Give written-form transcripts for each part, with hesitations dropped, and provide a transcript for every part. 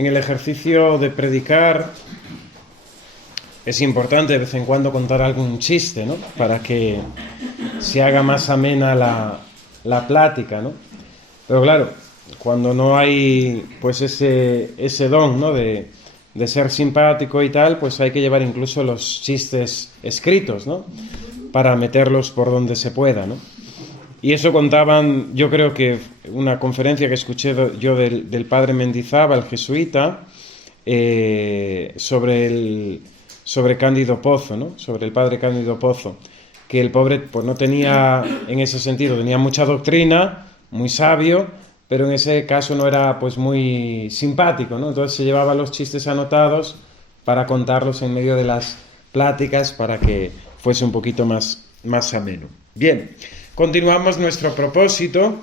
En el ejercicio de predicar es importante de vez en cuando contar algún chiste, ¿no? Para que se haga más amena la plática, ¿no? Pero claro, cuando no hay pues ese don, ¿no? de ser simpático y tal, pues hay que llevar incluso los chistes escritos, ¿no? Para meterlos por donde se pueda, ¿no? Y eso contaban, yo creo que una conferencia que escuché yo del padre Mendizábal, jesuita, sobre Cándido Pozo, ¿no? Sobre el padre Cándido Pozo, que el pobre pues no tenía, en ese sentido, tenía mucha doctrina, muy sabio, pero en ese caso no era pues muy simpático, ¿no? Entonces se llevaba los chistes anotados para contarlos en medio de las pláticas para que fuese un poquito más ameno. Bien, continuamos nuestro propósito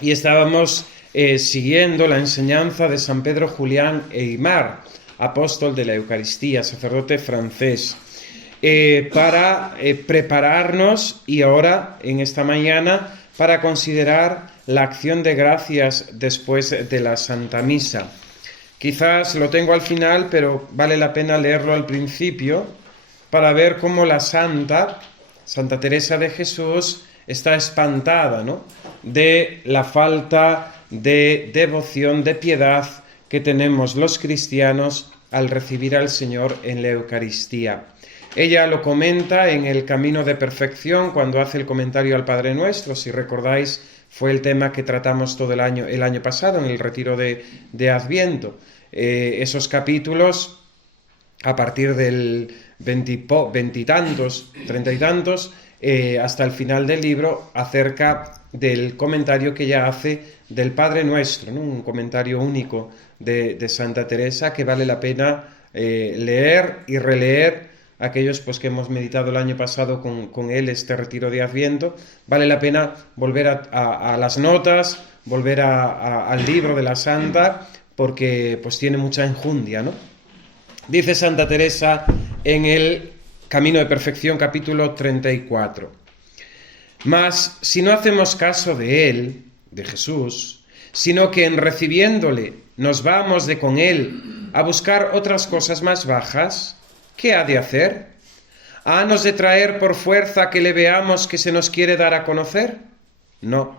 y estábamos siguiendo la enseñanza de San Pedro Julián Eymar, apóstol de la Eucaristía, sacerdote francés, para prepararnos y ahora, en esta mañana, para considerar la acción de gracias después de la Santa Misa. Quizás lo tengo al final, pero vale la pena leerlo al principio para ver cómo la Santa Teresa de Jesús está espantada, ¿no?, de la falta de devoción, de piedad que tenemos los cristianos al recibir al Señor en la Eucaristía. Ella lo comenta en el Camino de Perfección cuando hace el comentario al Padre Nuestro. Si recordáis, fue el tema que tratamos todo el año pasado en el retiro de Adviento. Esos capítulos, a partir del 30 y tantos, hasta el final del libro, acerca del comentario que ella hace del Padre Nuestro, ¿no? Un comentario único de Santa Teresa que vale la pena leer y releer. Aquellos pues que hemos meditado el año pasado con él este retiro de Adviento, vale la pena volver a las notas, volver al libro de la Santa, porque pues tiene mucha enjundia, ¿no? Dice Santa Teresa en el Camino de Perfección, capítulo 34. Mas si no hacemos caso de él, de Jesús, sino que en recibiéndole nos vamos de con él a buscar otras cosas más bajas, ¿qué ha de hacer? ¿Hanos de traer por fuerza que le veamos que se nos quiere dar a conocer? No,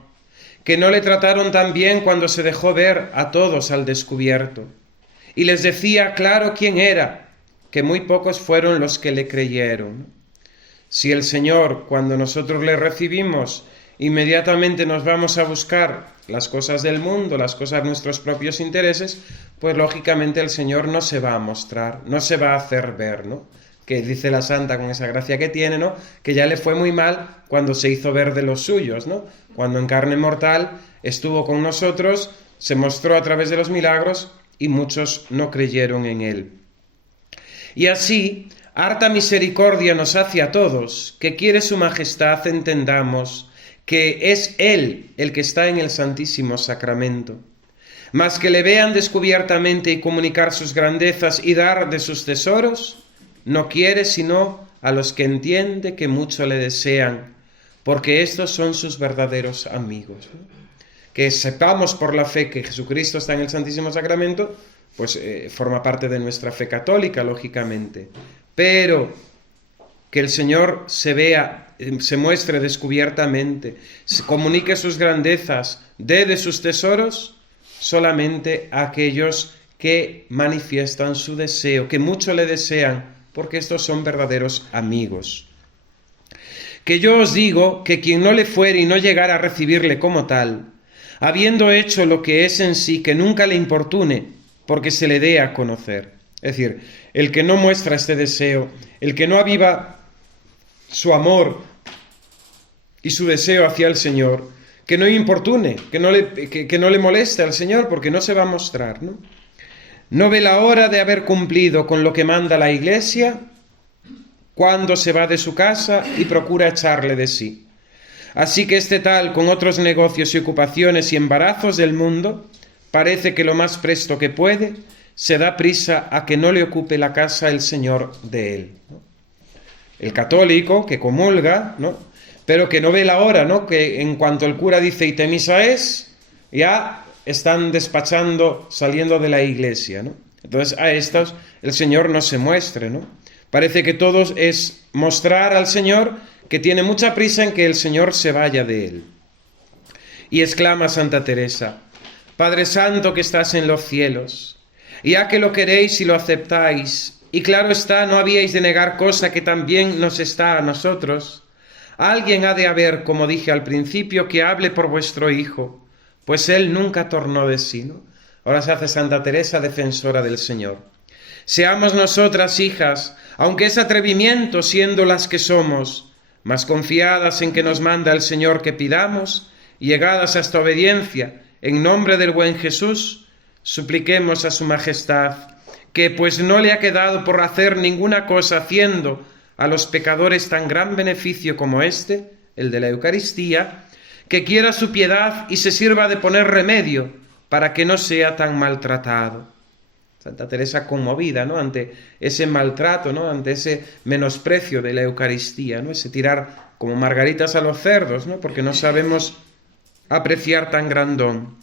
que no le trataron tan bien cuando se dejó ver a todos al descubierto. Y les decía claro quién era, que muy pocos fueron los que le creyeron. Si el Señor, cuando nosotros le recibimos, inmediatamente nos vamos a buscar las cosas del mundo, las cosas de nuestros propios intereses, pues lógicamente el Señor no se va a mostrar, no se va a hacer ver, ¿no? Que dice la Santa con esa gracia que tiene, ¿no?, que ya le fue muy mal cuando se hizo ver de los suyos, ¿no? Cuando en carne mortal estuvo con nosotros, se mostró a través de los milagros y muchos no creyeron en él. Y así, harta misericordia nos hace a todos, que quiere su majestad entendamos que es él el que está en el Santísimo Sacramento. Mas que le vean descubiertamente y comunicar sus grandezas y dar de sus tesoros, no quiere sino a los que entiende que mucho le desean, porque estos son sus verdaderos amigos. Que sepamos por la fe que Jesucristo está en el Santísimo Sacramento, pues forma parte de nuestra fe católica, lógicamente. Pero que el Señor se muestre descubiertamente, se comunique sus grandezas, dé de sus tesoros, solamente a aquellos que manifiestan su deseo, que mucho le desean, porque estos son verdaderos amigos. Que yo os digo que quien no le fuere y no llegara a recibirle como tal, habiendo hecho lo que es en sí, que nunca le importune, porque se le dé a conocer. Es decir, el que no muestra este deseo, el que no aviva su amor y su deseo hacia el Señor, que no importune, que no le moleste al Señor, porque no se va a mostrar, ¿no? No ve la hora de haber cumplido con lo que manda la Iglesia cuando se va de su casa y procura echarle de sí. Así que este tal, con otros negocios y ocupaciones y embarazos del mundo, parece que lo más presto que puede, se da prisa a que no le ocupe la casa el Señor de él, ¿no? El católico que comulga, ¿no?, pero que no ve la hora, ¿no?, que en cuanto el cura dice y te misa es, ya están despachando, saliendo de la iglesia, ¿no? Entonces a estos el Señor no se muestre, ¿no? Parece que todo es mostrar al Señor que tiene mucha prisa en que el Señor se vaya de él. Y exclama Santa Teresa: Padre Santo que estás en los cielos, ya que lo queréis y lo aceptáis, y claro está, no habíais de negar cosa que también nos está a nosotros, alguien ha de haber, como dije al principio, que hable por vuestro Hijo, pues él nunca tornó de sí, ¿no? Ahora se hace Santa Teresa defensora del Señor. Seamos nosotras, hijas, aunque es atrevimiento siendo las que somos, más confiadas en que nos manda el Señor que pidamos, y llegadas a esta obediencia, en nombre del buen Jesús, supliquemos a su majestad, que pues no le ha quedado por hacer ninguna cosa haciendo a los pecadores tan gran beneficio como este, el de la Eucaristía, que quiera su piedad y se sirva de poner remedio para que no sea tan maltratado. Santa Teresa conmovida, ¿no?, ante ese maltrato, ¿no?, ante ese menosprecio de la Eucaristía, ¿no?, ese tirar como margaritas a los cerdos, ¿no?, porque no sabemos apreciar tan gran don.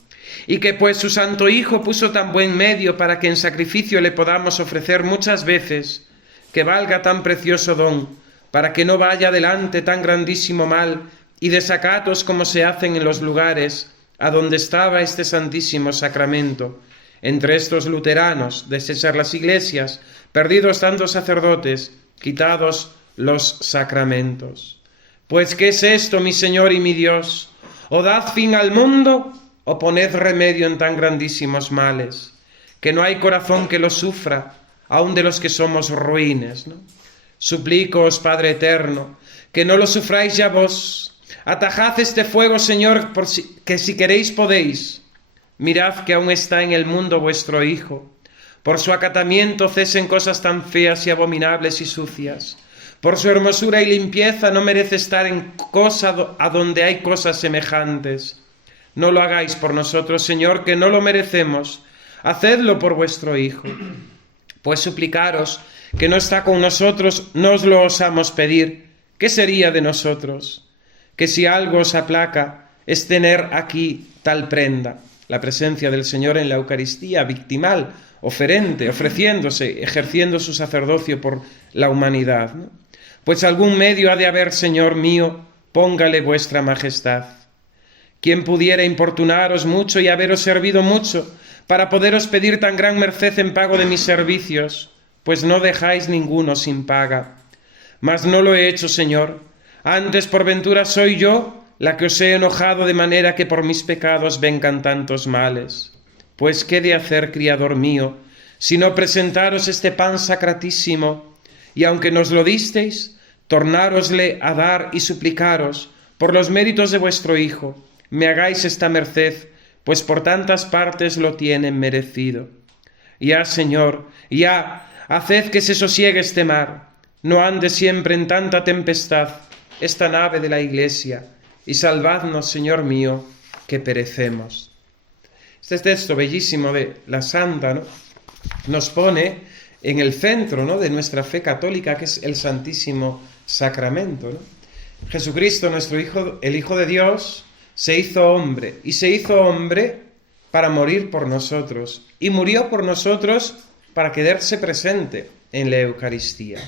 Y que pues su Santo Hijo puso tan buen medio para que en sacrificio le podamos ofrecer muchas veces, que valga tan precioso don, para que no vaya adelante tan grandísimo mal y desacatos como se hacen en los lugares a donde estaba este santísimo sacramento, entre estos luteranos, desechar las iglesias, perdidos tantos sacerdotes, quitados los sacramentos. Pues, ¿qué es esto, mi Señor y mi Dios? O dad fin al mundo, o poned remedio en tan grandísimos males, que no hay corazón que lo sufra, aun de los que somos ruines, ¿no? Suplícoos, Padre eterno, que no lo sufráis ya vos. Atajad este fuego, Señor, que si queréis podéis. Mirad que aún está en el mundo vuestro Hijo. Por su acatamiento cesen cosas tan feas y abominables y sucias. Por su hermosura y limpieza no merece estar en cosa a donde hay cosas semejantes. No lo hagáis por nosotros, Señor, que no lo merecemos. Hacedlo por vuestro Hijo. Pues suplicaros que no está con nosotros, no os lo osamos pedir. ¿Qué sería de nosotros? Que si algo os aplaca es tener aquí tal prenda, la presencia del Señor en la Eucaristía, victimal, oferente, ofreciéndose, ejerciendo su sacerdocio por la humanidad, ¿no? Pues algún medio ha de haber, Señor mío, póngale vuestra majestad. ¿Quién pudiera importunaros mucho y haberos servido mucho para poderos pedir tan gran merced en pago de mis servicios? Pues no dejáis ninguno sin paga. Mas no lo he hecho, Señor. Antes, por ventura, soy yo la que os he enojado de manera que por mis pecados vengan tantos males. Pues qué de hacer, criador mío, sino presentaros este pan sacratísimo, y aunque nos lo disteis, tornárosle a dar y suplicaros, por los méritos de vuestro Hijo, me hagáis esta merced, pues por tantas partes lo tienen merecido. Ya, Señor, ya, haced que se sosiegue este mar, no ande siempre en tanta tempestad esta nave de la Iglesia, y salvadnos, Señor mío, que perecemos. Este texto bellísimo de la Santa, ¿no?, nos pone en el centro, ¿no?, de nuestra fe católica, que es el Santísimo Sacramento, ¿no? Jesucristo, nuestro Hijo, el Hijo de Dios, se hizo hombre, y se hizo hombre para morir por nosotros, y murió por nosotros para quedarse presente en la Eucaristía.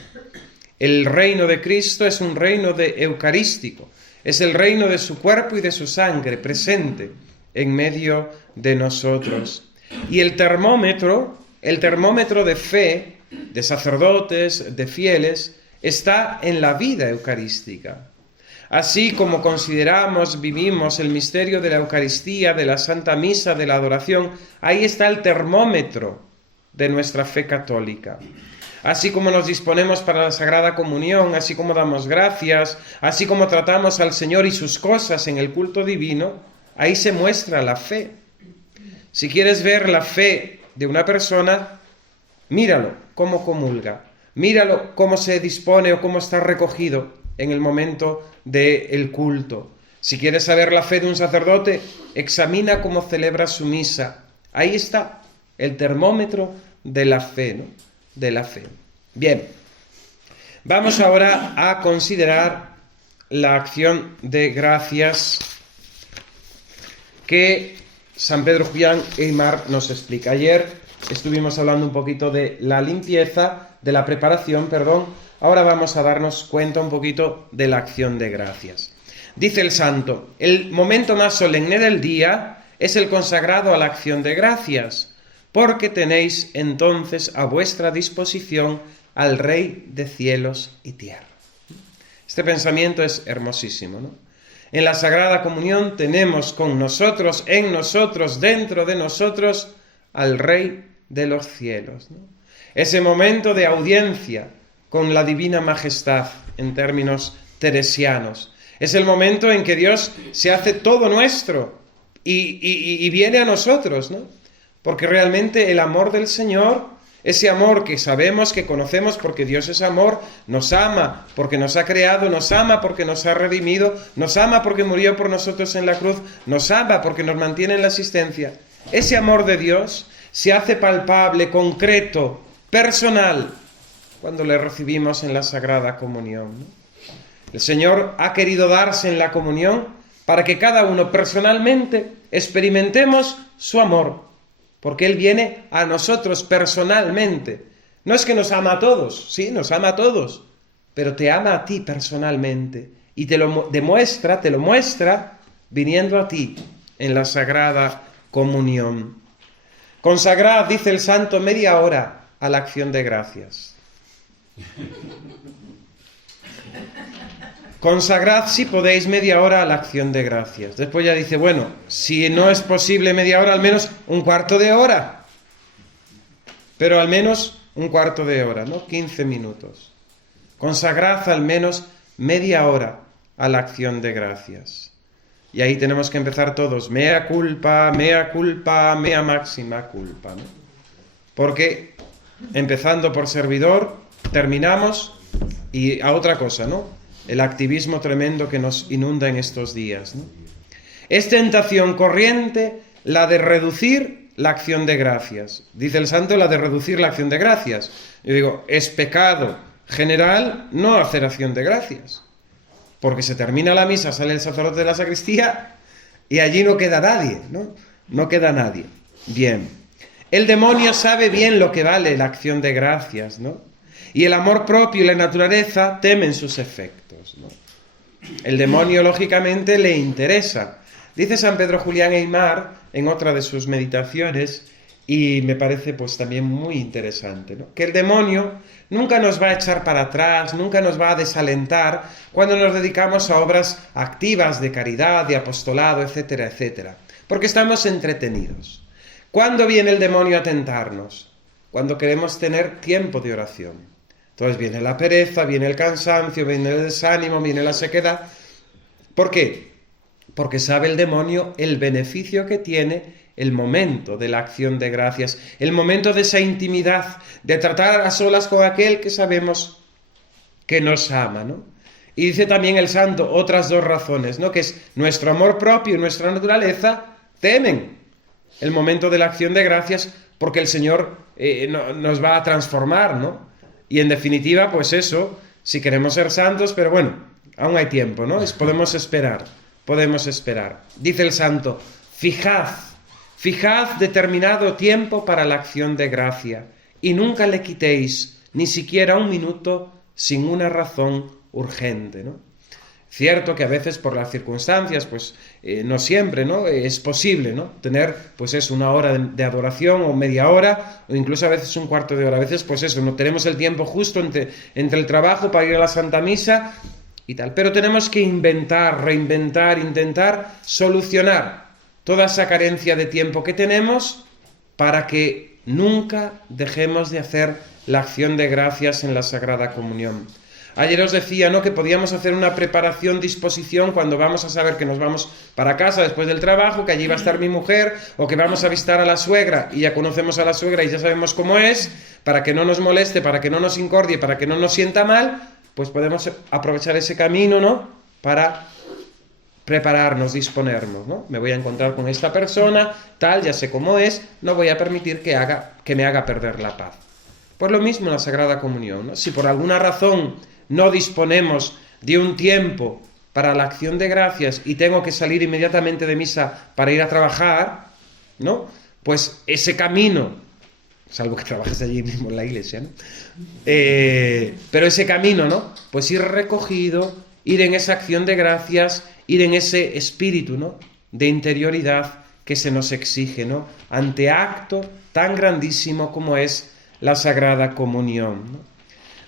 El reino de Cristo es un reino eucarístico, es el reino de su cuerpo y de su sangre presente en medio de nosotros. Y el termómetro de fe, de sacerdotes, de fieles, está en la vida eucarística. Así como consideramos, vivimos el misterio de la Eucaristía, de la Santa Misa, de la adoración, ahí está el termómetro de nuestra fe católica. Así como nos disponemos para la Sagrada Comunión, así como damos gracias, así como tratamos al Señor y sus cosas en el culto divino, ahí se muestra la fe. Si quieres ver la fe de una persona, míralo cómo comulga, míralo cómo se dispone o cómo está recogido en el momento del culto. Si quieres saber la fe de un sacerdote, examina cómo celebra su misa. Ahí está el termómetro de la fe, ¿no?, de la fe. Bien, vamos ahora a considerar la acción de gracias que San Pedro Julián Aymar nos explica. Ayer estuvimos hablando un poquito de la limpieza, de la preparación, perdón. Ahora vamos a darnos cuenta un poquito de la acción de gracias. Dice el santo: el momento más solemne del día es el consagrado a la acción de gracias, porque tenéis entonces a vuestra disposición al Rey de cielos y tierra. Este pensamiento es hermosísimo, ¿no? En la Sagrada Comunión tenemos con nosotros, en nosotros, dentro de nosotros, al Rey de los cielos, ¿no? Ese momento de audiencia con la Divina Majestad, en términos teresianos. Es el momento en que Dios se hace todo nuestro y viene a nosotros, ¿no? Porque realmente el amor del Señor, ese amor que sabemos, que conocemos, porque Dios es amor, nos ama porque nos ha creado, nos ama porque nos ha redimido, nos ama porque murió por nosotros en la cruz, nos ama porque nos mantiene en la existencia. Ese amor de Dios se hace palpable, concreto, personal, cuando le recibimos en la Sagrada Comunión, ¿no? El Señor ha querido darse en la comunión para que cada uno personalmente experimentemos su amor, porque Él viene a nosotros personalmente. No es que nos ama a todos, sí, nos ama a todos, pero te ama a ti personalmente y te lo muestra viniendo a ti en la Sagrada Comunión. Consagrad, dice el santo, media hora a la acción de gracias. Consagrad, si podéis, media hora a la acción de gracias. Después ya dice, bueno, si no es posible media hora, al menos un cuarto de hora. Pero al menos un cuarto de hora, ¿no? 15 minutos. Consagrad al menos media hora a la acción de gracias. Y ahí tenemos que empezar todos. Mea culpa, mea máxima culpa, ¿no? Porque empezando por servidor, terminamos y a otra cosa, ¿no? El activismo tremendo que nos inunda en estos días, ¿no? Es tentación corriente la de reducir la acción de gracias. Dice el santo, la de reducir la acción de gracias. Yo digo, es pecado general no hacer acción de gracias. Porque se termina la misa, sale el sacerdote de la sacristía y allí no queda nadie, ¿no? No queda nadie. Bien. El demonio sabe bien lo que vale la acción de gracias, ¿no? Y el amor propio y la naturaleza temen sus efectos, ¿no? El demonio, lógicamente, le interesa. Dice San Pedro Julián Aymar en otra de sus meditaciones, y me parece pues también muy interesante, ¿no? Que el demonio nunca nos va a echar para atrás, nunca nos va a desalentar cuando nos dedicamos a obras activas de caridad, de apostolado, etcétera, etcétera. Porque estamos entretenidos. ¿Cuándo viene el demonio a tentarnos? Cuando queremos tener tiempo de oración. Entonces viene la pereza, viene el cansancio, viene el desánimo, viene la sequedad. ¿Por qué? Porque sabe el demonio el beneficio que tiene el momento de la acción de gracias, el momento de esa intimidad, de tratar a solas con aquel que sabemos que nos ama, ¿no? Y dice también el santo otras dos razones, ¿no? Que es nuestro amor propio y nuestra naturaleza temen el momento de la acción de gracias porque el Señor nos va a transformar, ¿no? Y en definitiva, pues eso, si queremos ser santos, pero bueno, aún hay tiempo, ¿no? Podemos esperar. Dice el santo, fijad determinado tiempo para la acción de gracia y nunca le quitéis ni siquiera un minuto sin una razón urgente, ¿no? Cierto que a veces por las circunstancias, pues no siempre, ¿no? Es posible, ¿no? Tener, pues eso, una hora de adoración o media hora, o incluso a veces un cuarto de hora. A veces, pues eso, no tenemos el tiempo justo entre el trabajo para ir a la Santa Misa y tal. Pero tenemos que inventar, reinventar, intentar solucionar toda esa carencia de tiempo que tenemos para que nunca dejemos de hacer la acción de gracias en la Sagrada Comunión. Ayer os decía, ¿no?, que podíamos hacer una preparación, disposición cuando vamos a saber que nos vamos para casa después del trabajo, que allí va a estar mi mujer, o que vamos a visitar a la suegra y ya conocemos a la suegra y ya sabemos cómo es, para que no nos moleste, para que no nos incordie, para que no nos sienta mal, pues podemos aprovechar ese camino, ¿no?, para prepararnos, disponernos, ¿no? Me voy a encontrar con esta persona, tal, ya sé cómo es, no voy a permitir que me haga perder la paz. Pues lo mismo en la Sagrada Comunión, ¿no? Si por alguna razón no disponemos de un tiempo para la acción de gracias y tengo que salir inmediatamente de misa para ir a trabajar, ¿no? Pues ese camino, salvo que trabajes allí mismo en la iglesia, ¿no? Pero ese camino, ¿no? Pues ir recogido, ir en esa acción de gracias, ir en ese espíritu, ¿no? De interioridad que se nos exige, ¿no? Ante acto tan grandísimo como es la Sagrada Comunión, ¿no?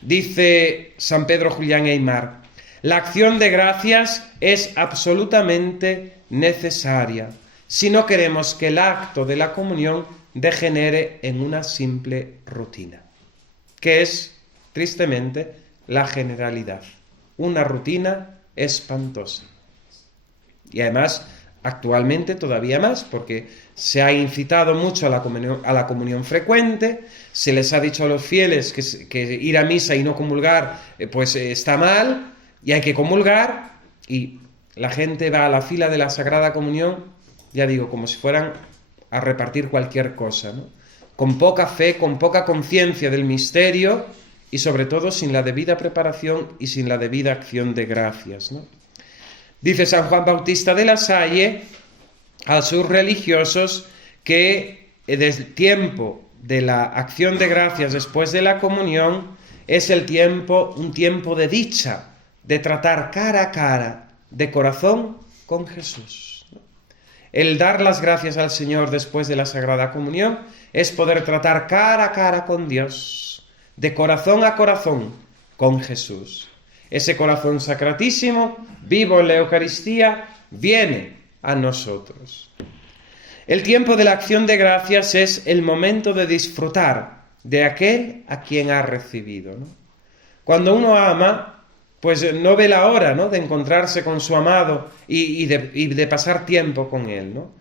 Dice San Pedro Julián Aymar: la acción de gracias es absolutamente necesaria si no queremos que el acto de la comunión degenere en una simple rutina, que es, tristemente, la generalidad. Una rutina espantosa. Y además, actualmente todavía más, porque se ha incitado mucho a la comunión frecuente, se les ha dicho a los fieles que ir a misa y no comulgar pues está mal, y hay que comulgar, y la gente va a la fila de la Sagrada Comunión, ya digo, como si fueran a repartir cualquier cosa, ¿no? Con poca fe, con poca conciencia del misterio, y sobre todo sin la debida preparación y sin la debida acción de gracias, ¿no? Dice San Juan Bautista de la Salle a sus religiosos que desde el tiempo de la acción de gracias después de la comunión es un tiempo de dicha, de tratar cara a cara, de corazón con Jesús, ¿no? El dar las gracias al Señor después de la Sagrada Comunión es poder tratar cara a cara con Dios, de corazón a corazón con Jesús. Ese corazón sacratísimo, vivo en la Eucaristía, viene a nosotros. El tiempo de la acción de gracias es el momento de disfrutar de aquel a quien ha recibido, ¿no? Cuando uno ama, pues no ve la hora, ¿no?, de encontrarse con su amado y de pasar tiempo con él, ¿no?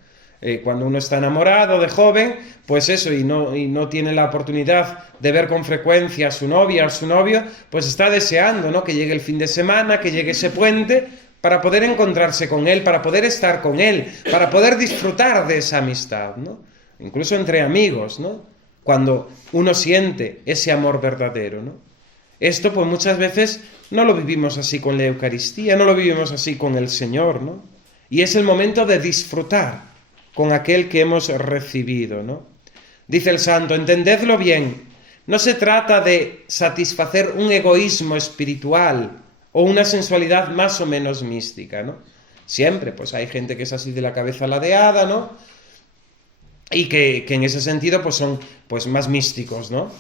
Cuando uno está enamorado de joven, pues eso, y no tiene la oportunidad de ver con frecuencia a su novia o a su novio, pues está deseando, ¿no?, que llegue el fin de semana, que llegue ese puente, para poder encontrarse con él, para poder estar con él, para poder disfrutar de esa amistad, ¿no? Incluso entre amigos, ¿no? Cuando uno siente ese amor verdadero, ¿no? Esto, pues muchas veces no lo vivimos así con la Eucaristía, no lo vivimos así con el Señor, ¿no? Y es el momento de disfrutar con aquel que hemos recibido, ¿no? Dice el santo: entendedlo bien, no se trata de satisfacer un egoísmo espiritual o una sensualidad más o menos mística, ¿no? Siempre, pues hay gente que es así de la cabeza ladeada, ¿no? Y que en ese sentido, pues son pues más místicos, ¿no?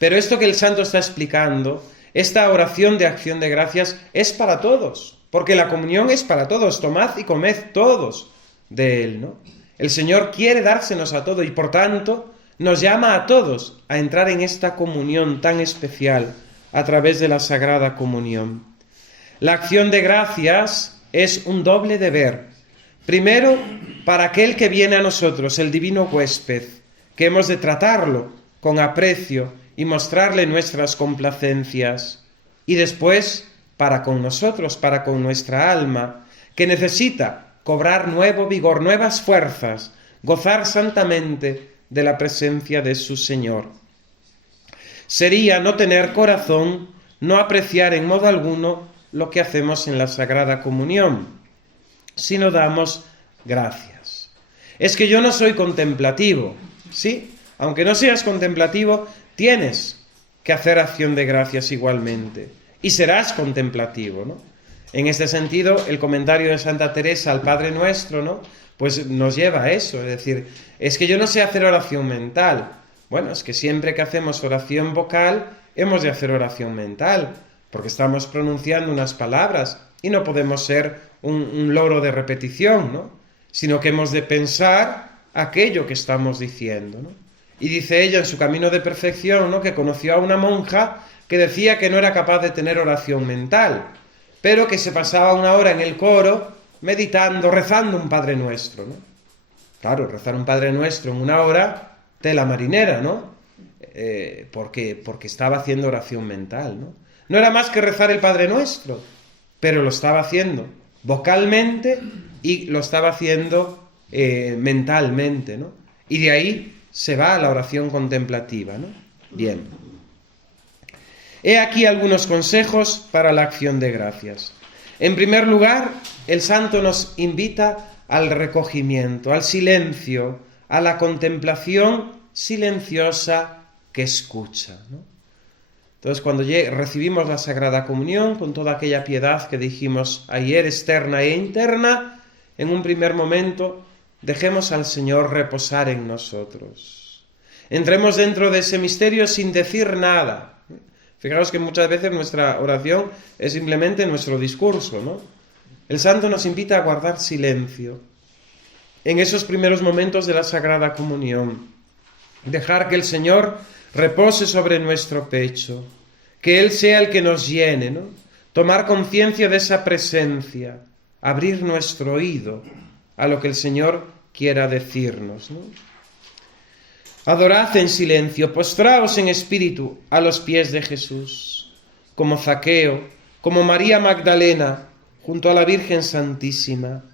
Pero esto que el santo está explicando, esta oración de acción de gracias, es para todos, porque la comunión es para todos. Tomad y comed todos de él, ¿no? El Señor quiere dársenos a todos y por tanto nos llama a todos a entrar en esta comunión tan especial a través de la Sagrada Comunión. La acción de gracias es un doble deber. Primero, para aquel que viene a nosotros, el divino huésped, que hemos de tratarlo con aprecio y mostrarle nuestras complacencias. Y después, para con nosotros, para con nuestra alma, que necesita cobrar nuevo vigor, nuevas fuerzas, gozar santamente de la presencia de su Señor. Sería no tener corazón, no apreciar en modo alguno lo que hacemos en la Sagrada Comunión, si no damos gracias. Es que yo no soy contemplativo, ¿sí? Aunque no seas contemplativo, tienes que hacer acción de gracias igualmente, y serás contemplativo, ¿no? En este sentido, el comentario de Santa Teresa al Padre Nuestro, ¿no?, pues nos lleva a eso, es decir, es que yo no sé hacer oración mental. Bueno, es que siempre que hacemos oración vocal, hemos de hacer oración mental, porque estamos pronunciando unas palabras y no podemos ser un loro de repetición, ¿no?, sino que hemos de pensar aquello que estamos diciendo, ¿no? Y dice ella en su camino de perfección, ¿no?, que conoció a una monja que decía que no era capaz de tener oración mental, pero que se pasaba una hora en el coro meditando, rezando un Padre Nuestro, ¿no? Claro, rezar un Padre Nuestro en una hora, tela marinera, ¿no? Porque estaba haciendo oración mental, ¿no? No era más que rezar el Padre Nuestro, pero lo estaba haciendo vocalmente y lo estaba haciendo mentalmente, ¿no? Y de ahí se va a la oración contemplativa, ¿no? Bien. He aquí algunos consejos para la acción de gracias. En primer lugar, el santo nos invita al recogimiento, al silencio, a la contemplación silenciosa que escucha, ¿no? Entonces, cuando recibimos la Sagrada Comunión, con toda aquella piedad que dijimos ayer, externa e interna, en un primer momento dejemos al Señor reposar en nosotros. Entremos dentro de ese misterio sin decir nada. Fijaos que muchas veces nuestra oración es simplemente nuestro discurso, ¿no? El Santo nos invita a guardar silencio en esos primeros momentos de la Sagrada Comunión. Dejar que el Señor repose sobre nuestro pecho, que Él sea el que nos llene, ¿no? Tomar conciencia de esa presencia, abrir nuestro oído a lo que el Señor quiera decirnos, ¿no? Adorad en silencio, postraos en espíritu a los pies de Jesús, como Zaqueo, como María Magdalena, junto a la Virgen Santísima.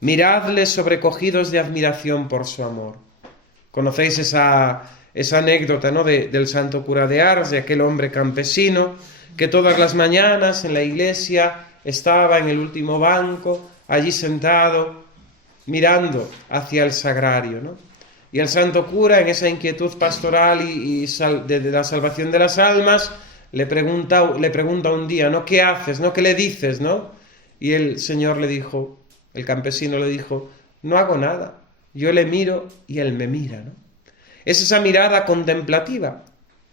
Miradle sobrecogidos de admiración por su amor. Conocéis esa anécdota, ¿no?, del santo cura de Ars, de aquel hombre campesino que todas las mañanas en la iglesia estaba en el último banco, allí sentado, mirando hacia el sagrario, ¿no? Y el santo cura, en esa inquietud pastoral de la salvación de las almas, le pregunta un día, ¿no?, ¿qué haces?, ¿no?, ¿qué le dices?, ¿no? Y el Señor le dijo, el campesino le dijo, no hago nada, yo le miro y él me mira, ¿no? Es esa mirada contemplativa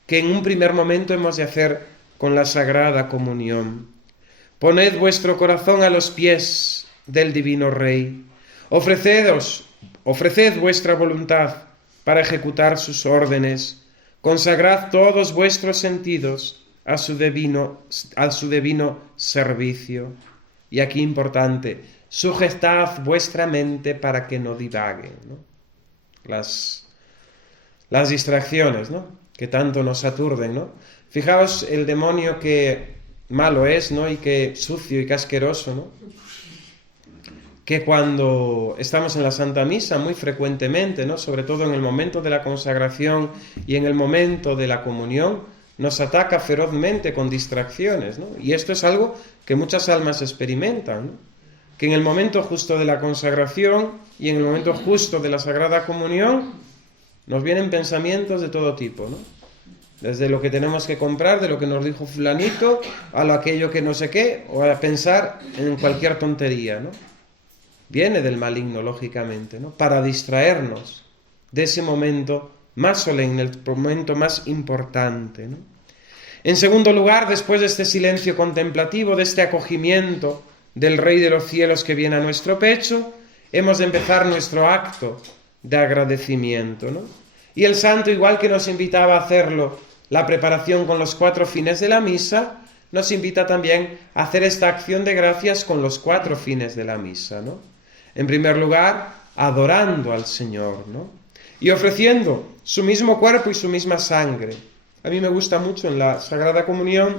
que en un primer momento hemos de hacer con la Sagrada Comunión. Poned vuestro corazón a los pies del Divino Rey. Ofreced vuestra voluntad para ejecutar sus órdenes. Consagrad todos vuestros sentidos a su divino servicio. Y aquí importante, sujetad vuestra mente para que no divague, ¿no? Las distracciones, ¿no?, que tanto nos aturden, ¿no? Fijaos el demonio que malo es, ¿no?, y que sucio y que asqueroso, ¿no?, que cuando estamos en la Santa Misa muy frecuentemente, ¿no?, sobre todo en el momento de la consagración y en el momento de la comunión, nos ataca ferozmente con distracciones, ¿no? Y esto es algo que muchas almas experimentan, ¿no?, que en el momento justo de la consagración y en el momento justo de la Sagrada Comunión nos vienen pensamientos de todo tipo, ¿no? Desde lo que tenemos que comprar, de lo que nos dijo fulanito, a aquello que no sé qué, o a pensar en cualquier tontería, ¿no? Viene del maligno, lógicamente, ¿no?, para distraernos de ese momento más solemne, el momento más importante, ¿no? En segundo lugar, después de este silencio contemplativo, de este acogimiento del Rey de los cielos que viene a nuestro pecho, hemos de empezar nuestro acto de agradecimiento, ¿no? Y el santo, igual que nos invitaba a hacerlo la preparación con los 4 fines de la misa, nos invita también a hacer esta acción de gracias con los 4 fines de la misa, ¿no? En primer lugar, adorando al Señor, ¿no?, y ofreciendo su mismo cuerpo y su misma sangre. A mí me gusta mucho en la Sagrada Comunión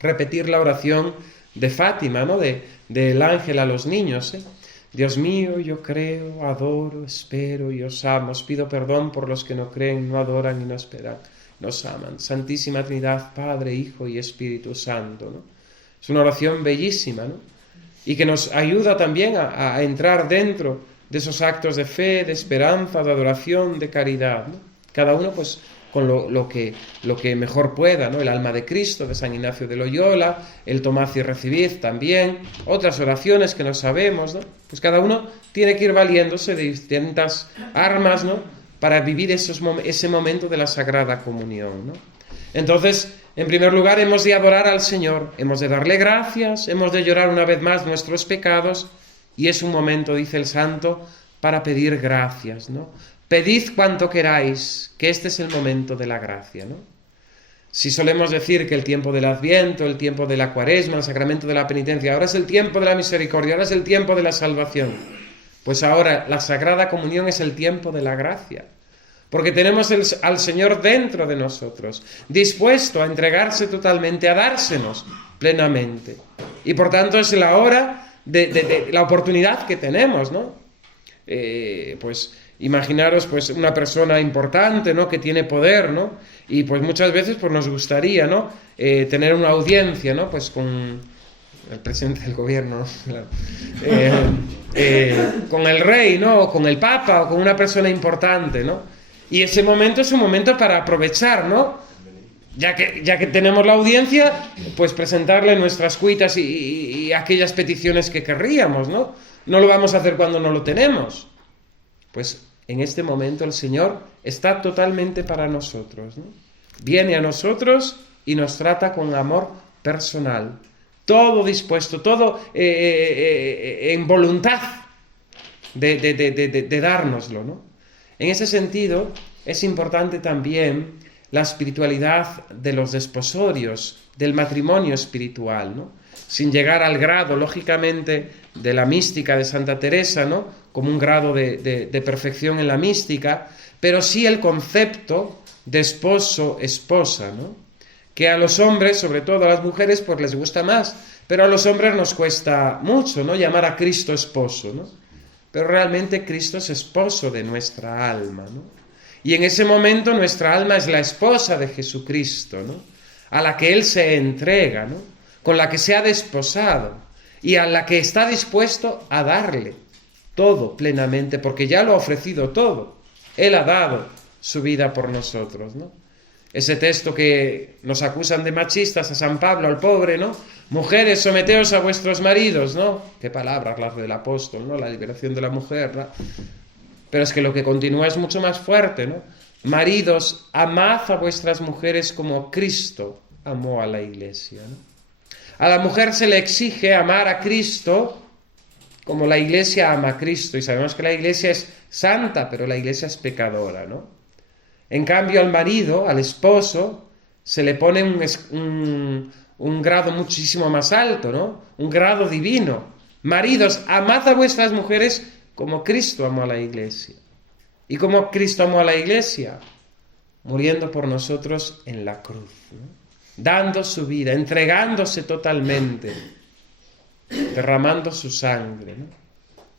repetir la oración de Fátima, ¿no?, del ángel a los niños, ¿eh? Dios mío, yo creo, adoro, espero y os amo. Os pido perdón por los que no creen, no adoran y no esperan, nos aman. Santísima Trinidad, Padre, Hijo y Espíritu Santo, ¿no? Es una oración bellísima, ¿no?, y que nos ayuda también a entrar dentro de esos actos de fe, de esperanza, de adoración, de caridad, ¿no? Cada uno pues con lo que mejor pueda, ¿no? El alma de Cristo, de San Ignacio de Loyola, el tomad y recibid también, otras oraciones que no sabemos, ¿no? Pues cada uno tiene que ir valiéndose de distintas armas, ¿no?, para vivir ese momento de la Sagrada Comunión, ¿no? Entonces, en primer lugar, hemos de adorar al Señor, hemos de darle gracias, hemos de llorar una vez más nuestros pecados, y es un momento, dice el santo, para pedir gracias, ¿no? Pedid cuanto queráis, que este es el momento de la gracia, ¿no? Si solemos decir que el tiempo del Adviento, el tiempo de la Cuaresma, el sacramento de la penitencia, ahora es el tiempo de la misericordia, ahora es el tiempo de la salvación, pues ahora la Sagrada Comunión es el tiempo de la gracia, porque tenemos al Señor dentro de nosotros, dispuesto a entregarse totalmente, a dársenos plenamente, y por tanto es la hora de la oportunidad que tenemos, ¿no? Pues imaginaros pues una persona importante, ¿no?, que tiene poder, ¿no?, y pues muchas veces pues nos gustaría, ¿no?, tener una audiencia, ¿no?, pues con el presidente del gobierno, claro, con el rey, ¿no? O con el papa, o con una persona importante, ¿no? Y ese momento es un momento para aprovechar, ¿no? Ya que tenemos la audiencia, pues presentarle nuestras cuitas y aquellas peticiones que querríamos, ¿no? No lo vamos a hacer cuando no lo tenemos. Pues en este momento el Señor está totalmente para nosotros, ¿no? Viene a nosotros y nos trata con amor personal. Todo dispuesto, todo en voluntad de dárnoslo, ¿no? En ese sentido, es importante también la espiritualidad de los desposorios, del matrimonio espiritual, ¿no? Sin llegar al grado, lógicamente, de la mística de Santa Teresa, ¿no? Como un grado de perfección en la mística, pero sí el concepto de esposo-esposa, ¿no? Que a los hombres, sobre todo a las mujeres, pues les gusta más, pero a los hombres nos cuesta mucho, ¿no? Llamar a Cristo esposo, ¿no? Pero realmente Cristo es esposo de nuestra alma, ¿no? Y en ese momento nuestra alma es la esposa de Jesucristo, ¿no? A la que Él se entrega, ¿no? Con la que se ha desposado y a la que está dispuesto a darle todo plenamente, porque ya lo ha ofrecido todo. Él ha dado su vida por nosotros, ¿no? Ese texto que nos acusan de machistas a San Pablo, al pobre, ¿no? Mujeres, someteos a vuestros maridos, ¿no? Qué palabras las del apóstol, ¿no? La liberación de la mujer, ¿no? Pero es que lo que continúa es mucho más fuerte, ¿no? Maridos, amad a vuestras mujeres como Cristo amó a la Iglesia, ¿no? A la mujer se le exige amar a Cristo como la Iglesia ama a Cristo. Y sabemos que la Iglesia es santa, pero la Iglesia es pecadora, ¿no? En cambio, al marido, al esposo, se le pone un grado muchísimo más alto, ¿no? Un grado divino. Maridos, amad a vuestras mujeres como Cristo amó a la Iglesia. ¿Y como Cristo amó a la Iglesia? Muriendo por nosotros en la cruz, ¿no? Dando su vida, entregándose totalmente, derramando su sangre, ¿no?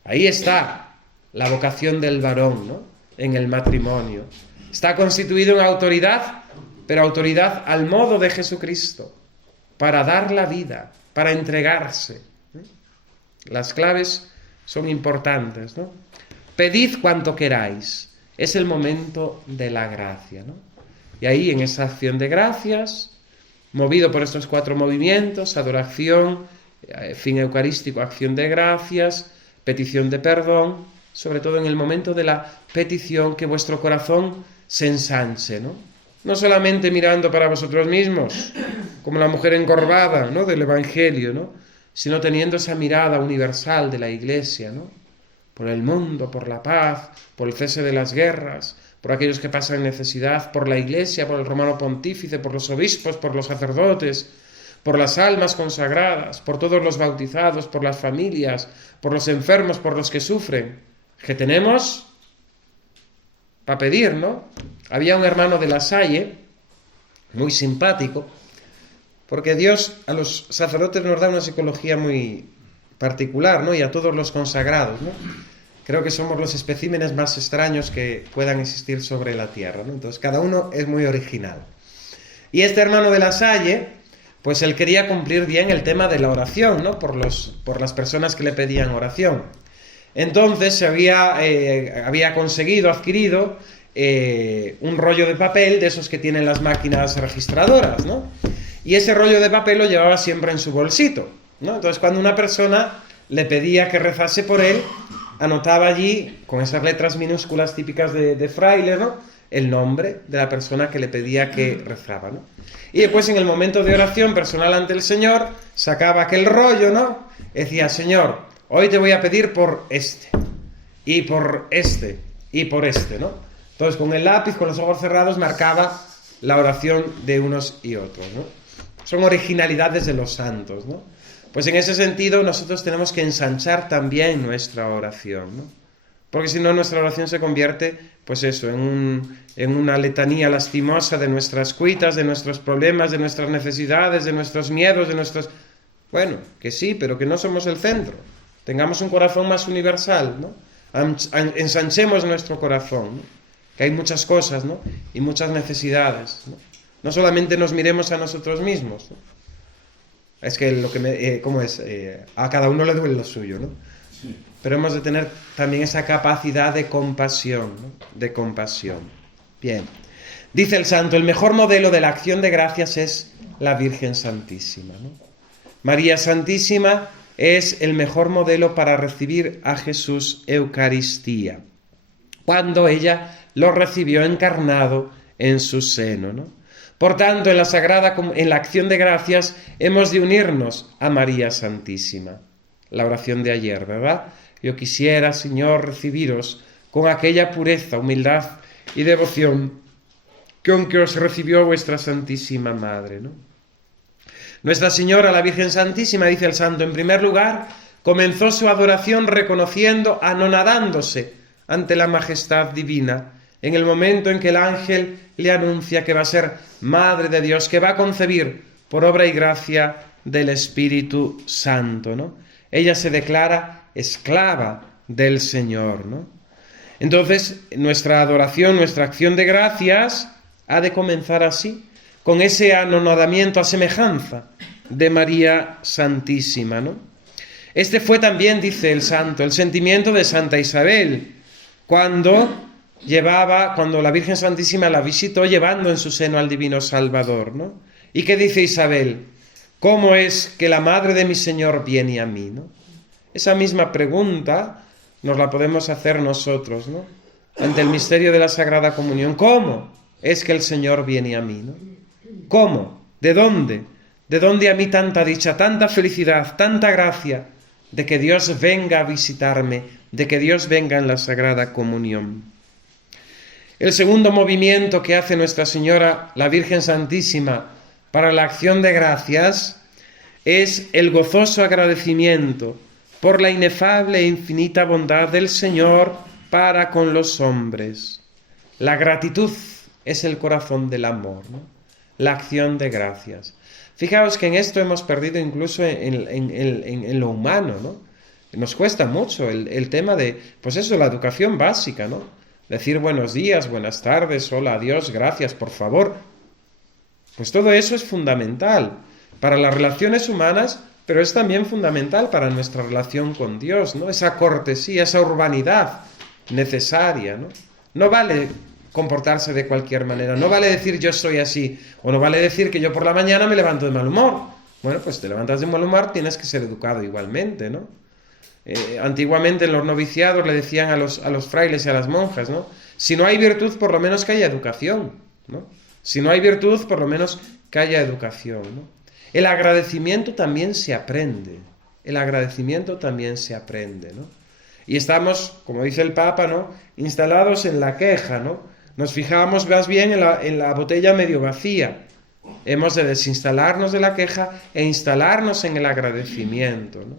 Ahí está la vocación del varón, ¿no? En el matrimonio. Está constituido en autoridad, pero autoridad al modo de Jesucristo, para dar la vida, para entregarse, ¿no? Las claves son importantes, ¿no? Pedid cuanto queráis. Es el momento de la gracia, ¿no? Y ahí, en esa acción de gracias, movido por estos 4 movimientos: adoración, fin eucarístico, acción de gracias, petición de perdón, sobre todo en el momento de la petición, que vuestro corazón se ensanche, ¿no? No solamente mirando para vosotros mismos, como la mujer encorvada, ¿no? Del Evangelio, ¿no? Sino teniendo esa mirada universal de la Iglesia, ¿no? Por el mundo, por la paz, por el cese de las guerras, por aquellos que pasan necesidad, por la Iglesia, por el romano pontífice, por los obispos, por los sacerdotes, por las almas consagradas, por todos los bautizados, por las familias, por los enfermos, por los que sufren, que tenemos para pedir, ¿no? Había un hermano de La Salle, muy simpático, porque Dios a los sacerdotes nos da una psicología muy particular, ¿no? Y a todos los consagrados, ¿no? Creo que somos los especímenes más extraños que puedan existir sobre la tierra, ¿no? Entonces, cada uno es muy original. Y este hermano de La Salle, pues él quería cumplir bien el tema de la oración, ¿no? Por las personas que le pedían oración. Entonces se había adquirido un rollo de papel de esos que tienen las máquinas registradoras, ¿no? Y ese rollo de papel lo llevaba siempre en su bolsito, ¿no? Entonces, cuando una persona le pedía que rezase por él, anotaba allí, con esas letras minúsculas típicas de fraile, ¿no? El nombre de la persona que le pedía que rezaba, ¿no? Y después, en el momento de oración personal ante el Señor, sacaba aquel rollo, ¿no? Decía: Señor, hoy te voy a pedir por este, y por este, y por este, ¿no? Entonces, con el lápiz, con los ojos cerrados, marcaba la oración de unos y otros, ¿no? Son originalidades de los santos, ¿no? Pues en ese sentido nosotros tenemos que ensanchar también nuestra oración, ¿no? Porque si no, nuestra oración se convierte, pues eso, en una letanía lastimosa de nuestras cuitas, de nuestros problemas, de nuestras necesidades, de nuestros miedos, de nuestros... Bueno, que sí, pero que no somos el centro. Tengamos un corazón más universal, ¿no? Ensanchemos nuestro corazón, ¿no? Que hay muchas cosas, ¿no? Y muchas necesidades, ¿no? No solamente nos miremos a nosotros mismos, ¿no? Es que lo que ¿cómo es? A cada uno le duele lo suyo, ¿no? Sí. Pero hemos de tener también esa capacidad de compasión, ¿no? De compasión. Bien. Dice el santo, el mejor modelo de la acción de gracias es la Virgen Santísima, ¿no? María Santísima es el mejor modelo para recibir a Jesús Eucaristía, cuando ella lo recibió encarnado en su seno, ¿no? Por tanto, en la acción de gracias hemos de unirnos a María Santísima. La oración de ayer, ¿verdad? Yo quisiera, Señor, recibiros con aquella pureza, humildad y devoción con que os recibió vuestra Santísima Madre, ¿no? Nuestra Señora, la Virgen Santísima, dice el santo, en primer lugar, comenzó su adoración reconociendo, anonadándose ante la majestad divina, en el momento en que el ángel le anuncia que va a ser Madre de Dios, que va a concebir por obra y gracia del Espíritu Santo, ¿no? Ella se declara esclava del Señor, ¿no? Entonces, nuestra adoración, nuestra acción de gracias ha de comenzar así, con ese anonadamiento a semejanza de María Santísima, ¿no? Este fue también, dice el santo, el sentimiento de Santa Isabel, cuando la Virgen Santísima la visitó llevando en su seno al Divino Salvador, ¿no? ¿Y qué dice Isabel? ¿Cómo es que la Madre de mi Señor viene a mí, ¿no? Esa misma pregunta nos la podemos hacer nosotros, ¿no? Ante el misterio de la Sagrada Comunión. ¿Cómo es que el Señor viene a mí, ¿no? ¿Cómo? ¿De dónde? ¿De dónde a mí tanta dicha, tanta felicidad, tanta gracia de que Dios venga a visitarme, de que Dios venga en la Sagrada Comunión? El segundo movimiento que hace Nuestra Señora, la Virgen Santísima, para la acción de gracias, es el gozoso agradecimiento por la inefable e infinita bondad del Señor para con los hombres. La gratitud es el corazón del amor, ¿no? La acción de gracias. Fijaos que en esto hemos perdido incluso en lo humano, ¿no? Nos cuesta mucho el tema de, pues eso, la educación básica, ¿no? Decir buenos días, buenas tardes, hola, adiós, gracias, por favor. Pues todo eso es fundamental para las relaciones humanas, pero es también fundamental para nuestra relación con Dios, ¿no? Esa cortesía, esa urbanidad necesaria, ¿no? No vale comportarse de cualquier manera, no vale decir yo soy así, o no vale decir que yo por la mañana me levanto de mal humor. Bueno, pues te levantas de mal humor, tienes que ser educado igualmente, ¿no? Antiguamente en los noviciados le decían a los frailes y a las monjas, ¿no? Si no hay virtud, por lo menos que haya educación, ¿no? Si no hay virtud, por lo menos que haya educación, ¿no? El agradecimiento también se aprende, ¿no? Y estamos, como dice el Papa, ¿no?, instalados en la queja, ¿no? Nos fijamos más bien en la botella medio vacía. Hemos de desinstalarnos de la queja e instalarnos en el agradecimiento, ¿no?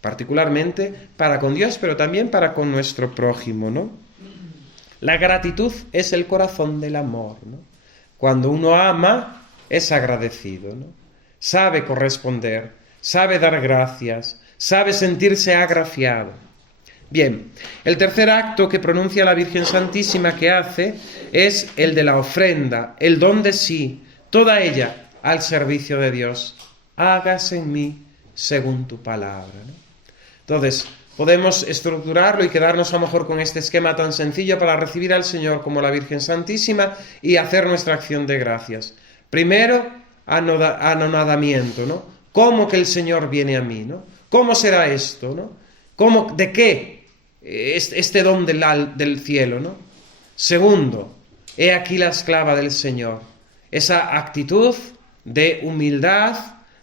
Particularmente para con Dios, pero también para con nuestro prójimo, ¿no? La gratitud es el corazón del amor, ¿no? Cuando uno ama, es agradecido, ¿no? Sabe corresponder, sabe dar gracias, sabe sentirse agraciado. Bien, el tercer acto que pronuncia la Virgen Santísima que hace es el de la ofrenda, el don de sí, toda ella al servicio de Dios. Hágase en mí según tu palabra, ¿no? Entonces, podemos estructurarlo y quedarnos a lo mejor con este esquema tan sencillo para recibir al Señor como la Virgen Santísima y hacer nuestra acción de gracias. Primero, anonadamiento, ¿no? ¿Cómo que el Señor viene a mí, ¿no? ¿Cómo será esto, ¿no? ¿Cómo, de qué este don del cielo, ¿no? Segundo, he aquí la esclava del Señor. Esa actitud de humildad,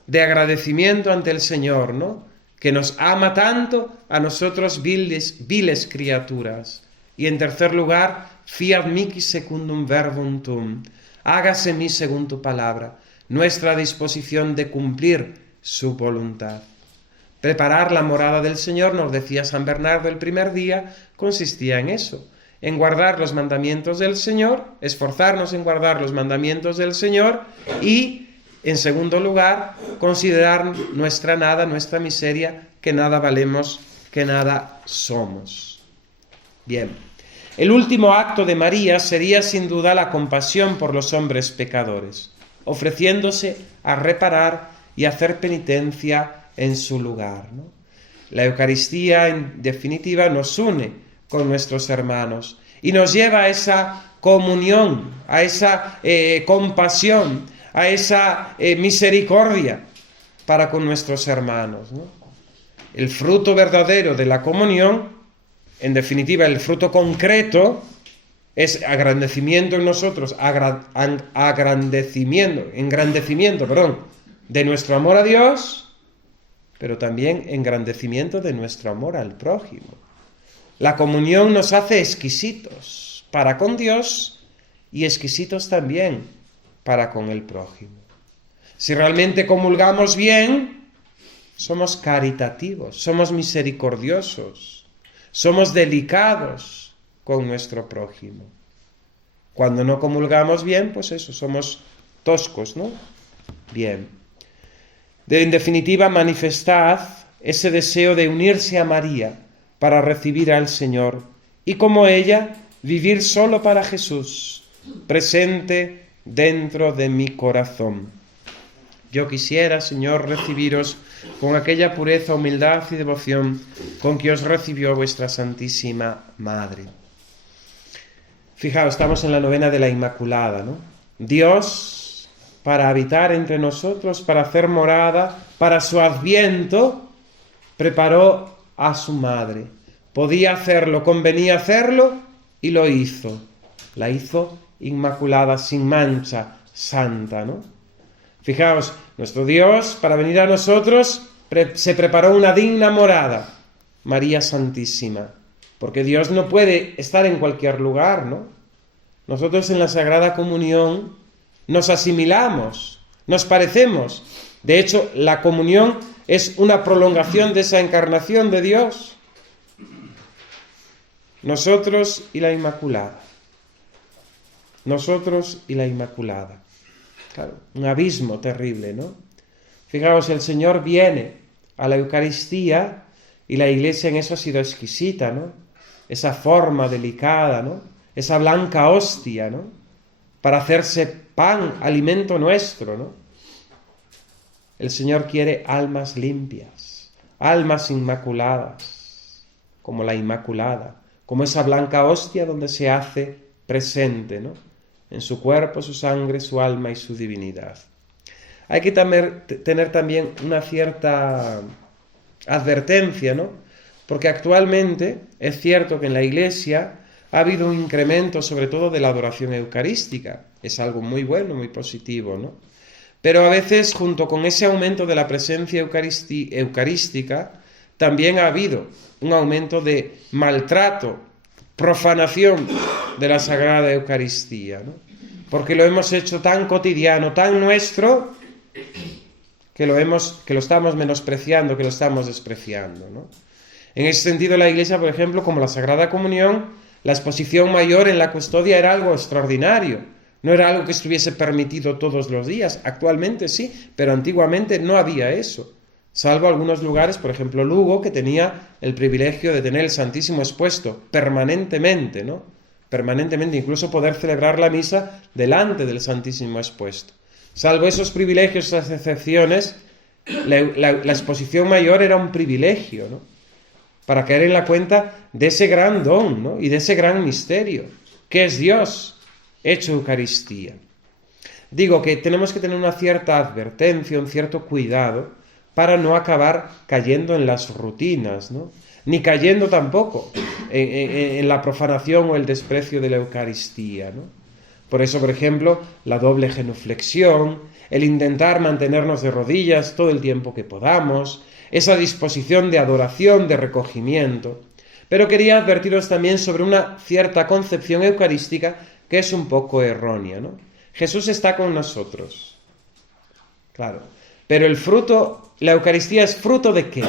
de agradecimiento ante el Señor, ¿no?, que nos ama tanto a nosotros viles criaturas. Y en tercer lugar, fiat mihi secundum verbum tuum. Hágase en mí según tu palabra, nuestra disposición de cumplir su voluntad. Preparar la morada del Señor, nos decía San Bernardo el primer día, consistía en eso, en guardar los mandamientos del Señor, esforzarnos en guardar los mandamientos del Señor y, en segundo lugar, considerar nuestra nada, nuestra miseria, que nada valemos, que nada somos. Bien, el último acto de María sería sin duda la compasión por los hombres pecadores, ofreciéndose a reparar y hacer penitencia en su lugar, ¿no? La Eucaristía, en definitiva, nos une con nuestros hermanos y nos lleva a esa comunión, a esa compasión, a esa misericordia para con nuestros hermanos, ¿no? El fruto verdadero de la comunión, en definitiva, el fruto concreto, es engrandecimiento en nosotros, engrandecimiento de nuestro amor a Dios, pero también engrandecimiento de nuestro amor al prójimo. La comunión nos hace exquisitos para con Dios y exquisitos también para con el prójimo. Si realmente comulgamos bien, somos caritativos, somos misericordiosos, somos delicados con nuestro prójimo. Cuando no comulgamos bien, pues eso, somos toscos, ¿no? Bien. En definitiva, manifestad ese deseo de unirse a María para recibir al Señor y como ella, vivir solo para Jesús, presente dentro de mi corazón. Yo quisiera, Señor, recibiros con aquella pureza, humildad y devoción con que os recibió vuestra Santísima Madre. Fijaos, estamos en la novena de la Inmaculada, ¿no? Dios, para habitar entre nosotros, para hacer morada, para su adviento, preparó a su Madre. Podía hacerlo, convenía hacerlo y lo hizo. La hizo inmaculada, sin mancha, santa, ¿no? Fijaos, nuestro Dios, para venir a nosotros, se preparó una digna morada, María Santísima, porque Dios no puede estar en cualquier lugar, ¿no? Nosotros en la Sagrada Comunión nos asimilamos, nos parecemos. De hecho, la comunión es una prolongación de esa encarnación de Dios. Nosotros y la Inmaculada. Nosotros y la Inmaculada. Claro, un abismo terrible, ¿no? Fijaos, el Señor viene a la Eucaristía y la Iglesia en eso ha sido exquisita, ¿no? Esa forma delicada, ¿no? Esa blanca hostia, ¿no? Para hacerse pan, alimento nuestro, ¿no? El Señor quiere almas limpias, almas inmaculadas, como la Inmaculada, como esa blanca hostia donde se hace presente, ¿no? En su cuerpo, su sangre, su alma y su divinidad. Hay que tener también una cierta advertencia, ¿no? Porque actualmente es cierto que en la Iglesia ha habido un incremento, sobre todo, de la adoración eucarística. Es algo muy bueno, muy positivo, ¿no? Pero a veces, junto con ese aumento de la presencia eucarística, también ha habido un aumento de maltrato, profanación de la Sagrada Eucaristía, ¿no? Porque lo hemos hecho tan cotidiano, tan nuestro, que lo estamos menospreciando, que lo estamos despreciando, ¿no? En ese sentido, la Iglesia, por ejemplo, como la Sagrada Comunión, la exposición mayor en la custodia era algo extraordinario. No era algo que estuviese permitido todos los días. Actualmente sí, pero antiguamente no había eso. Salvo algunos lugares, por ejemplo Lugo, que tenía el privilegio de tener el Santísimo expuesto permanentemente, ¿no? Permanentemente, incluso poder celebrar la misa delante del Santísimo expuesto. Salvo esos privilegios, esas excepciones, la exposición mayor era un privilegio, ¿no? Para caer en la cuenta de ese gran don, ¿no? Y de ese gran misterio, que es Dios hecho Eucaristía. Digo que tenemos que tener una cierta advertencia, un cierto cuidado, para no acabar cayendo en las rutinas, ¿no? Ni cayendo tampoco en la profanación o el desprecio de la Eucaristía, ¿no? Por eso, por ejemplo, la doble genuflexión, el intentar mantenernos de rodillas todo el tiempo que podamos, esa disposición de adoración, de recogimiento. Pero quería advertiros también sobre una cierta concepción eucarística que es un poco errónea, ¿no? Jesús está con nosotros, claro, pero el fruto, la Eucaristía es fruto ¿de qué?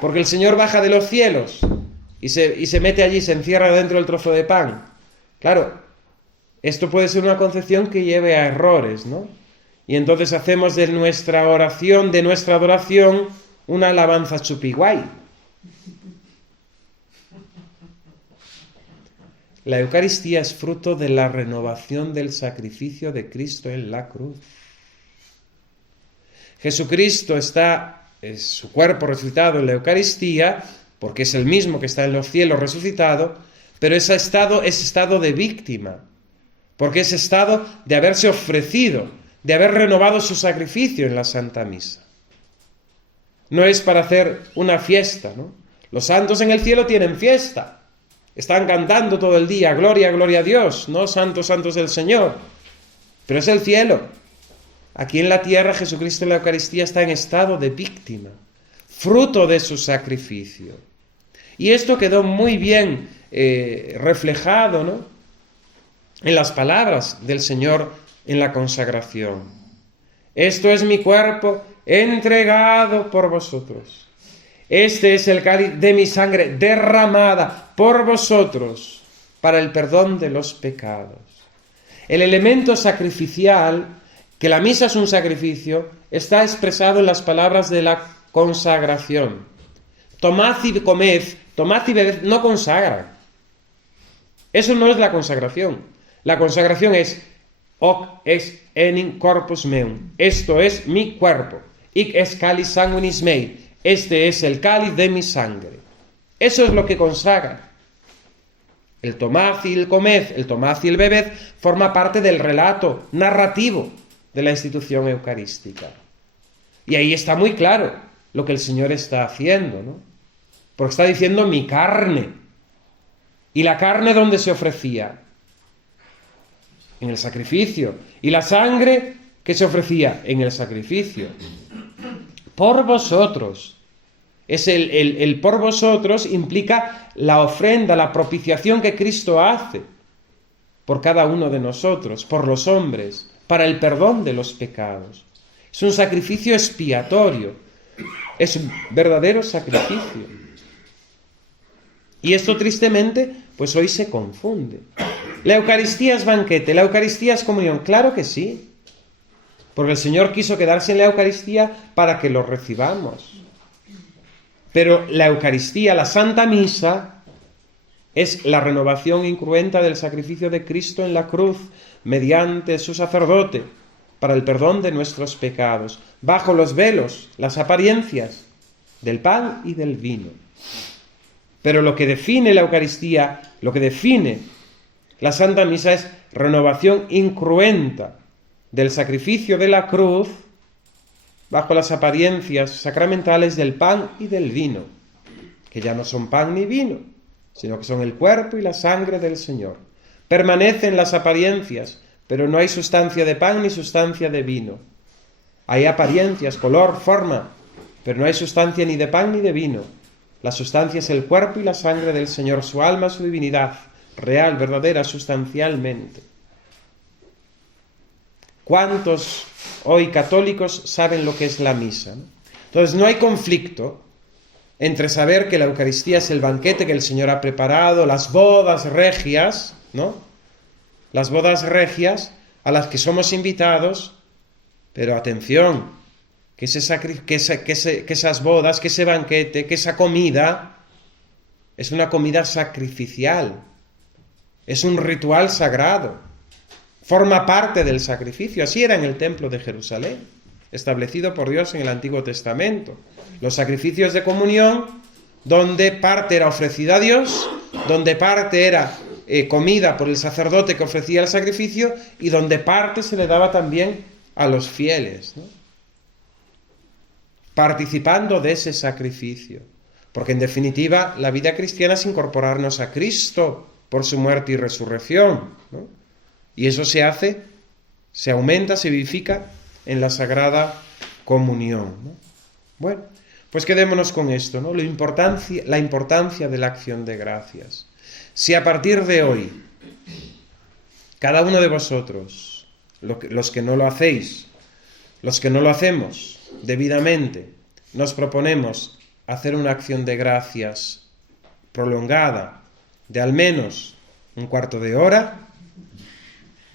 Porque el Señor baja de los cielos y se mete allí, se encierra dentro del trozo de pan. Claro, esto puede ser una concepción que lleve a errores, ¿no? Y entonces hacemos de nuestra oración, de nuestra adoración, una alabanza chupiguay. La Eucaristía es fruto de la renovación del sacrificio de Cristo en la cruz. Jesucristo es su cuerpo resucitado en la Eucaristía, porque es el mismo que está en los cielos resucitado, pero ese estado es estado de víctima, porque es estado de haberse ofrecido, de haber renovado su sacrificio en la Santa Misa. No es para hacer una fiesta, ¿no? Los santos en el cielo tienen fiesta, están cantando todo el día, gloria, gloria a Dios, ¿no? Santos, santos del Señor. Pero es el cielo. Aquí en la tierra Jesucristo en la Eucaristía está en estado de víctima, fruto de su sacrificio. Y esto quedó muy bien reflejado, ¿no?, en las palabras del Señor en la consagración. Esto es mi cuerpo entregado por vosotros. Este es el cáliz de mi sangre derramada por vosotros para el perdón de los pecados. El elemento sacrificial, que la misa es un sacrificio, está expresado en las palabras de la consagración. Tomad y comed, tomad y bebed, no consagran. Eso no es la consagración. La consagración es hoc est enim corpus meum. Esto es mi cuerpo. Hic est calis sanguinis mei. Este es el cáliz de mi sangre. Eso es lo que consagra. El tomad y el comed, el tomad y el bebed, forma parte del relato narrativo de la institución eucarística. Y ahí está muy claro lo que el Señor está haciendo, ¿no? Porque está diciendo mi carne. ¿Y la carne dónde se ofrecía? En el sacrificio. ¿Y la sangre qué se ofrecía? En el sacrificio. Por vosotros. Es el por vosotros implica la ofrenda, la propiciación que Cristo hace por cada uno de nosotros, por los hombres, para el perdón de los pecados. Es un sacrificio expiatorio. Es un verdadero sacrificio. Y esto tristemente, pues hoy se confunde. ¿La Eucaristía es banquete? ¿La Eucaristía es comunión? Claro que sí. Porque el Señor quiso quedarse en la Eucaristía para que lo recibamos. Pero la Eucaristía, la Santa Misa, es la renovación incruenta del sacrificio de Cristo en la cruz, mediante su sacerdote, para el perdón de nuestros pecados, bajo los velos, las apariencias del pan y del vino. Pero lo que define la Eucaristía, lo que define la Santa Misa es renovación incruenta del sacrificio de la cruz bajo las apariencias sacramentales del pan y del vino, que ya no son pan ni vino, sino que son el cuerpo y la sangre del Señor. Permanecen las apariencias, pero no hay sustancia de pan ni sustancia de vino. Hay apariencias, color, forma, pero no hay sustancia ni de pan ni de vino. La sustancia es el cuerpo y la sangre del Señor, su alma, su divinidad, real, verdadera, sustancialmente. ¿Cuántos hoy católicos saben lo que es la misa, ¿no? Entonces no hay conflicto entre saber que la Eucaristía es el banquete que el Señor ha preparado, las bodas regias, ¿no? Las bodas regias a las que somos invitados, pero atención, que esas bodas, que ese banquete, que esa comida es una comida sacrificial, es un ritual sagrado. Forma parte del sacrificio. Así era en el templo de Jerusalén, establecido por Dios en el Antiguo Testamento. Los sacrificios de comunión, donde parte era ofrecida a Dios, donde parte era comida por el sacerdote que ofrecía el sacrificio y donde parte se le daba también a los fieles, ¿no? Participando de ese sacrificio. Porque en definitiva la vida cristiana es incorporarnos a Cristo por su muerte y resurrección, ¿no? Y eso se hace, se aumenta, se vivifica en la Sagrada Comunión, ¿no? Bueno, pues quedémonos con esto, ¿no? La importancia de la acción de gracias. Si a partir de hoy, cada uno de vosotros, los que no lo hacéis, los que no lo hacemos debidamente, nos proponemos hacer una acción de gracias prolongada de al menos un cuarto de hora,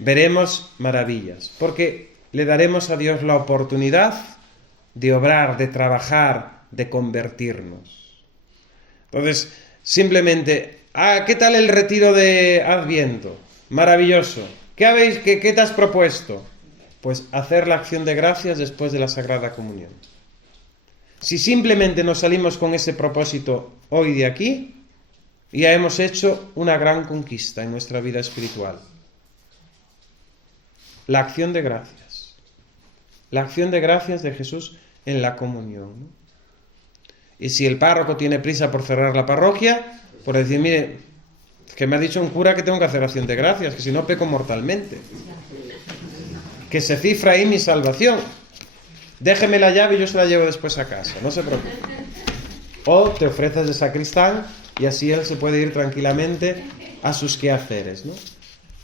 veremos maravillas, porque le daremos a Dios la oportunidad de obrar, de trabajar, de convertirnos. Entonces, simplemente, ¿qué tal el retiro de Adviento? Maravilloso. ¿Qué te has propuesto? Pues hacer la acción de gracias después de la Sagrada Comunión. Si simplemente nos salimos con ese propósito hoy de aquí, ya hemos hecho una gran conquista en nuestra vida espiritual. La acción de gracias. La acción de gracias de Jesús en la comunión, ¿no? Y si el párroco tiene prisa por cerrar la parroquia, por decir, mire, que me ha dicho un cura que tengo que hacer acción de gracias, que si no peco mortalmente. Que se cifra ahí mi salvación. Déjeme la llave y yo se la llevo después a casa, no se preocupe. O te ofreces de sacristán y así él se puede ir tranquilamente a sus quehaceres, ¿no?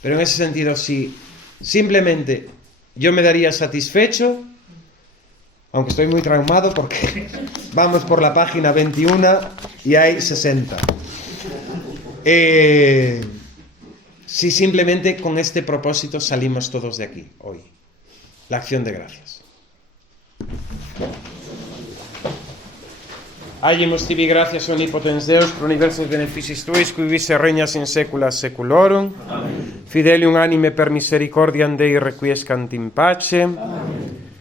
Pero en ese sentido, si simplemente yo me daría satisfecho, aunque estoy muy traumado porque vamos por la página 21 y hay 60. Si simplemente con este propósito salimos todos de aquí hoy. La acción de gracias. Agimus tibi gratias omnipotens Deus pro universus beneficis tuis, qui visse regnas in saecula saeculorum. Amen. Fidelium anime per misericordiam Dei requiescant in pace. Amen.